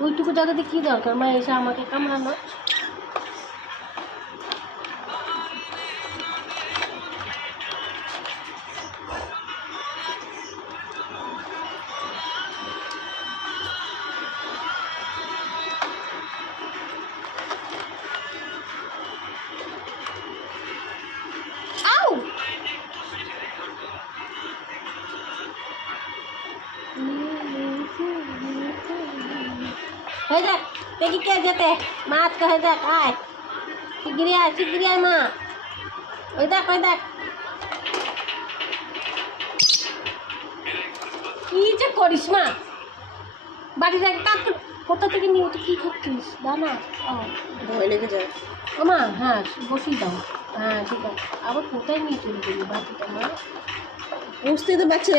ওইটুকু জায়গাতে কী দরকার মা এসে আমাকে কামড়ানো? হয়ে যাক দেখি কে যেতে মা আজকে হয়ে যাক আয় শিগগিরি আয় মা ওই দেখ কি যে করিস মা বাড়ি দেখ কাক কোথা থেকে নিয়ে তুই কী করছিস দানা ভয় লেগে যায় ও মা হ্যাঁ বসিয়ে দাও হ্যাঁ ঠিক আছে আবার কোথায় নিয়ে চলে গেলি বাটিটা মা বুঝতেই তো পারছি না